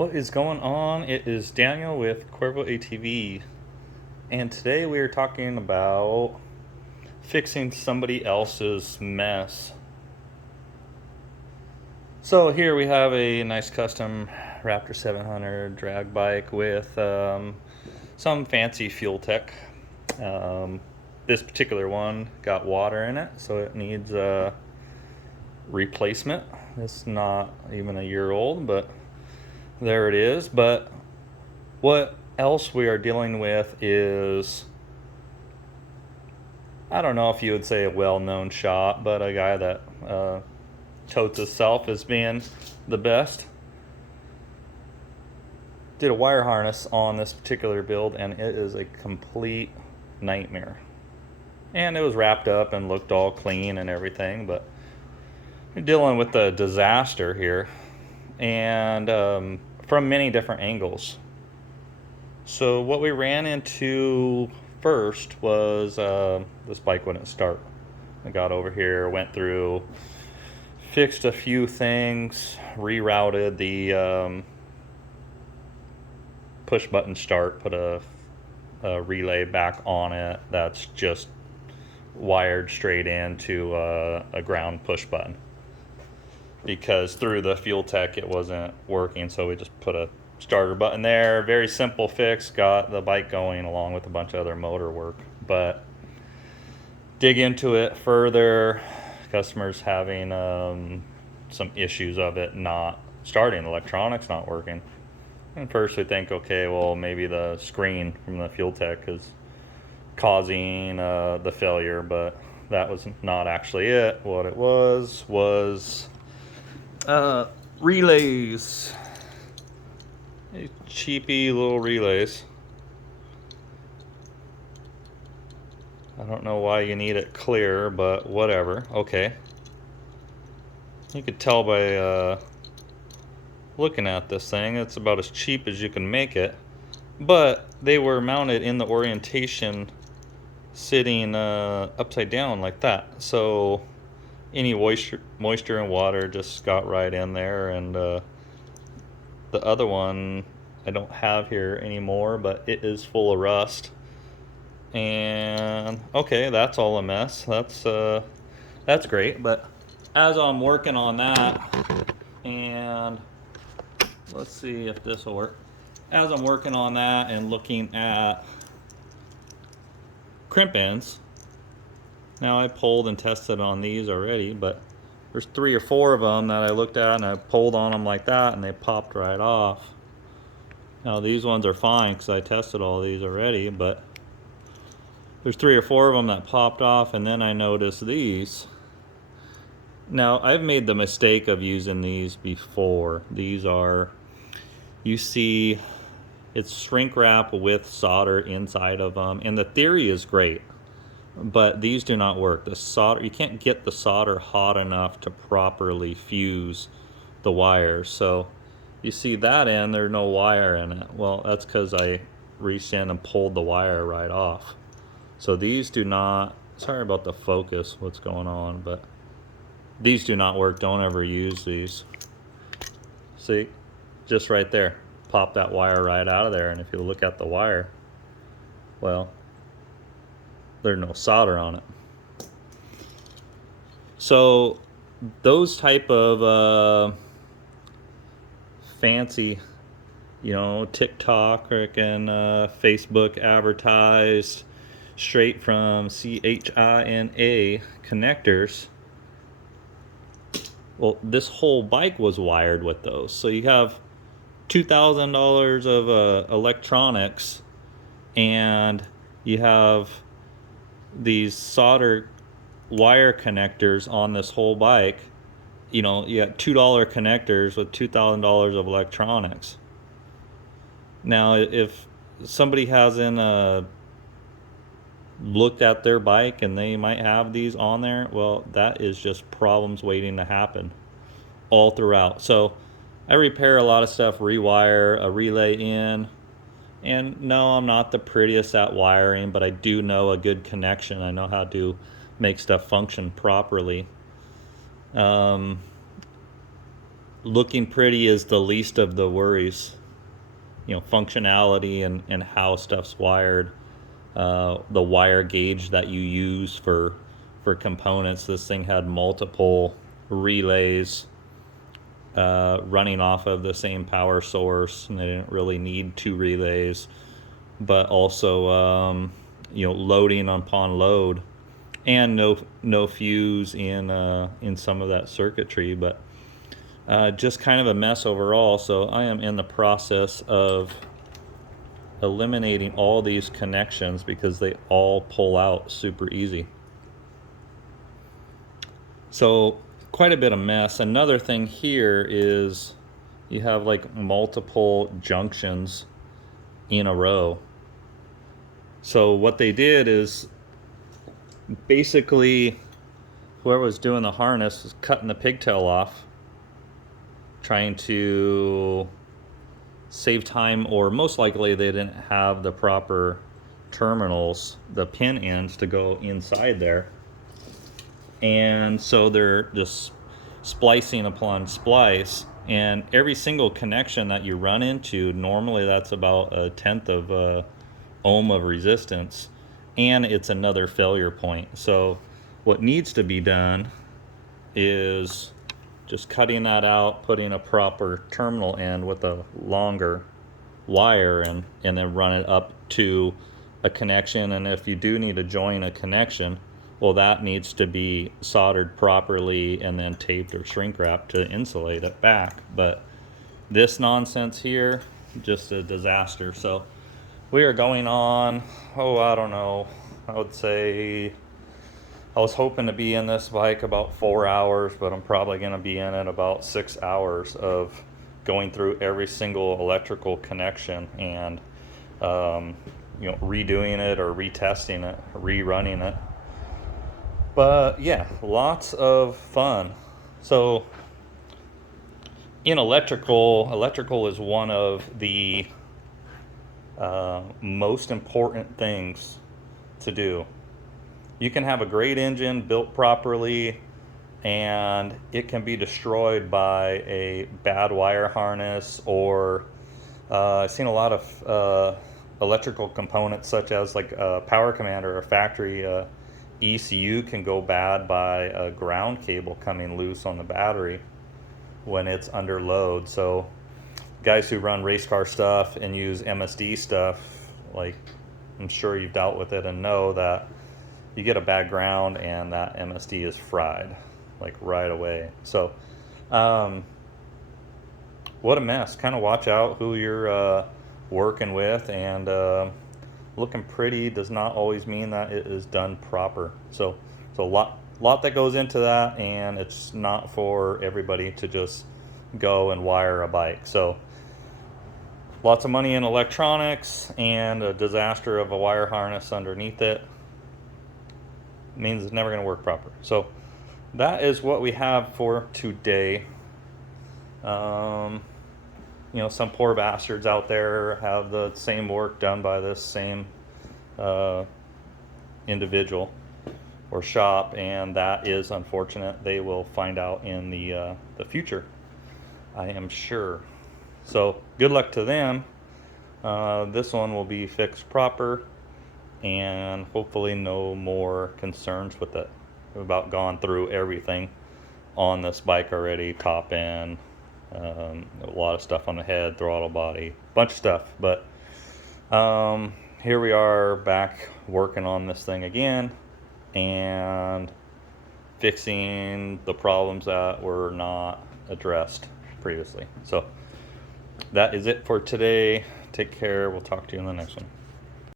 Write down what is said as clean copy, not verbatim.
What is going on? It is Daniel with Cuervo ATV, and today we are talking about fixing somebody else's mess. So here we have a nice custom Raptor 700 drag bike with some fancy Fueltech. This particular one got water in it, so it needs a replacement. It's not even a year old, but there it is. But what else we are dealing with is, I don't know if you would say a well-known shop, but a guy that totes himself as being the best. Did a wire harness on this particular build, and it is a complete nightmare. And it was wrapped up and looked all clean and everything, but we're dealing with a disaster here, and from many different angles. So what we ran into first was this bike wouldn't start. I got over here, went through, fixed a few things, rerouted the push button start, put a relay back on it that's just wired straight into a ground push button, because through the Fueltech it wasn't working, so we just put a starter button there. Very simple fix, got the bike going along with a bunch of other motor work. But dig into it further, customers having some issues of it not starting, electronics not working. And first we think, okay, well maybe the screen from the Fueltech is causing the failure, but that was not actually it. What it was relays. Cheapy little relays. I don't know why you need it clear, but whatever. Okay. You could tell by looking at this thing, it's about as cheap as you can make it. But they were mounted in the orientation sitting upside down like that. So any moisture and water just got right in there, and the other one I don't have here anymore, but it is full of rust. And okay, that's all a mess. That's great. But as I'm working on that, and let's see if this will work. As I'm working on that and looking at crimp ends, now I pulled and tested on these already, but there's 3 or 4 of them that I looked at, and I pulled on them like that and they popped right off. Now these ones are fine because I tested all these already, but there's 3 or 4 of them that popped off. And then I noticed these. Now I've made the mistake of using these before. These are, you see, it's shrink wrap with solder inside of them, and the theory is great, but these do not work. The solder, you can't get the solder hot enough to properly fuse the wires. So you see that end, there's no wire in it. Well, that's because I reached in and pulled the wire right off. So these do not, sorry about the focus, what's going on, but these do not work. Don't ever use these. See, just right there, pop that wire right out of there. And if you look at the wire, well, there's no solder on it. So those type of fancy, you know, TikTok or Facebook advertised straight from CHINA connectors. Well, this whole bike was wired with those. So you have $2,000 of electronics, and you have these solder wire connectors on this whole bike. You know, you got $2 connectors with $2,000 of electronics. Now, if somebody hasn't looked at their bike and they might have these on there, well, that is just problems waiting to happen all throughout. So I repair a lot of stuff, rewire a relay in, and no, I'm not the prettiest at wiring, but I do know a good connection. I know how to make stuff function properly. looking pretty is the least of the worries. You know, functionality and how stuff's wired, the wire gauge that you use for components. This thing had multiple relays running off of the same power source, and they didn't really need two relays, but also you know, loading upon load, and no fuse in some of that circuitry, but just kind of a mess overall. So I am in the process of eliminating all these connections because they all pull out super easy. So quite a bit of mess. Another thing here is you have like multiple junctions in a row. So what they did is basically whoever was doing the harness was cutting the pigtail off, trying to save time, or most likely they didn't have the proper terminals, the pin ends to go inside there. And so they're just splicing upon splice, and every single connection that you run into, normally that's about 1/10 of a ohm of resistance, and it's another failure point. So what needs to be done is just cutting that out, putting a proper terminal end with a longer wire, and then run it up to a connection. And if you do need to join a connection, well, that needs to be soldered properly and then taped or shrink wrapped to insulate it back. But this nonsense here, just a disaster. So we are going on, I don't know, I would say I was hoping to be in this bike about 4 hours, but I'm probably going to be in it about 6 hours of going through every single electrical connection and you know, redoing it or retesting it, rerunning it. But yeah, lots of fun. So in electrical is one of the most important things to do. You can have a great engine built properly, and it can be destroyed by a bad wire harness, or I've seen a lot of electrical components such as like a power commander or factory ECU can go bad by a ground cable coming loose on the battery when it's under load. So guys who run race car stuff and use MSD stuff, like, I'm sure you've dealt with it and know that you get a bad ground and that MSD is fried like right away. So what a mess. Kind of watch out who you're working with, and looking pretty does not always mean that it is done proper. So a lot that goes into that, and it's not for everybody to just go and wire a bike. So lots of money in electronics and a disaster of a wire harness underneath it means it's never going to work proper. So that is what we have for today. You know, some poor bastards out there have the same work done by this same individual or shop, and that is unfortunate. They will find out in the future, I am sure. So good luck to them. This one will be fixed proper, and hopefully no more concerns with it. We've about gone through everything on this bike already, top end, a lot of stuff on the head, throttle body, bunch of stuff. But here we are back working on this thing again and fixing the problems that were not addressed previously. So that is it for today. Take care. We'll talk to you in the next one.